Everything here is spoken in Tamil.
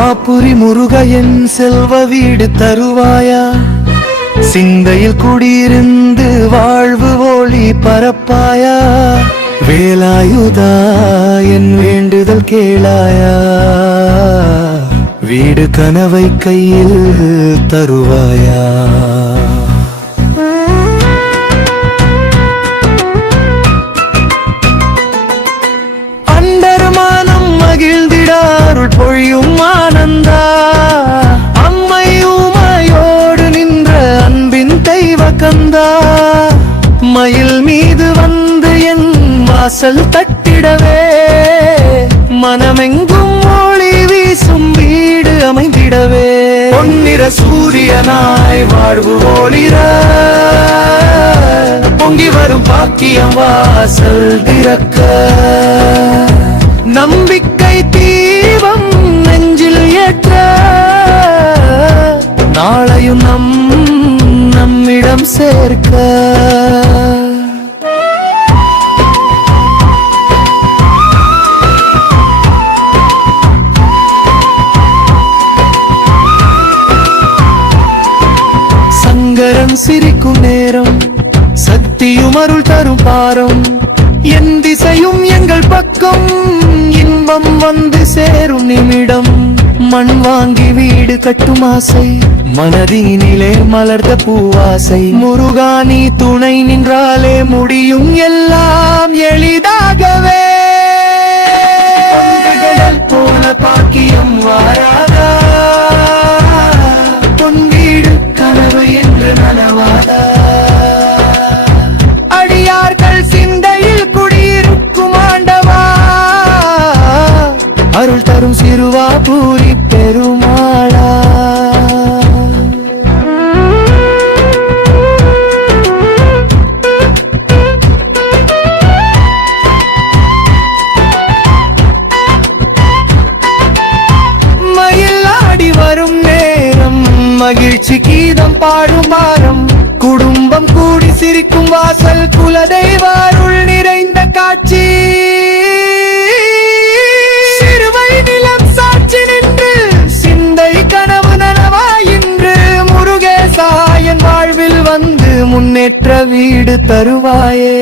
மாப்புரி முருக என் செல்வ வீடு தருவாயா? சிந்தையில் குடியிருந்து வாழ்வு ஒளி பரப்பாயா? வேலாயுதா என் வேண்டுதல் கேளாயா? வீடு கனவை கையில் தருவாயா? அண்டர்மானம் மகிழ்ந்திடாருள் பொழியும் ஆனந்தா, அம்மை உமையோடு நின்ற அன்பின் தெய்வ கந்தா, மயில் மீது வந்து என் வாசல் தட்டிடவே, மனமெங்கும் ஒளி வீசும் வீடு அமைந்திடவே, பொன்னிற சூரியனாய் வாழ்வு ஒளிர பொங்கி வரும் பாக்கியம் வாசல் திறக்க, நம்பிக்கை தீபம் நெஞ்சில் ஏற்ற, நாளையும் நம்மிடம் சேர்க்க. சங்கரன் சிரிக்கும் நேரம், சக்தியும் அருள் தரும் பாரம், என் திசையும் எங்கள் பக்கம், இன்பம் வந்து சேரும் நிமிடம், மண் வாங்கி வீடு கட்டும் ஆசை, மனதினிலே மலர்ந்த பூவாசை, முருகா நீ துணை நின்றாலே முடியும் எல்லாம் எளிதாகவே, போல பாக்கியம் வாராதா, பொன் வீடு கனவு என்று நனவாதா, அடியார்கள் சிந்தையில் குடியிருக்கும் ஆண்டவா, அருள் தரும் சிறுவா பூரி பெருமாளா. மயில் ஆடி வரும் நேரம், மகிழ்ச்சி கீதம் பாடும் வாரம், குடும்பம் கூடி சிரிக்கும் வாசல், குலதெய்வ அருள் நிறைந்த காட்சி, சிறுவை நிலம் சாட்சி நின்று சிந்தை கனவு நனவாயின்று, முருகேசா என் வாழ்வில் வந்து முன்னேற்ற வீடு தருவாயே.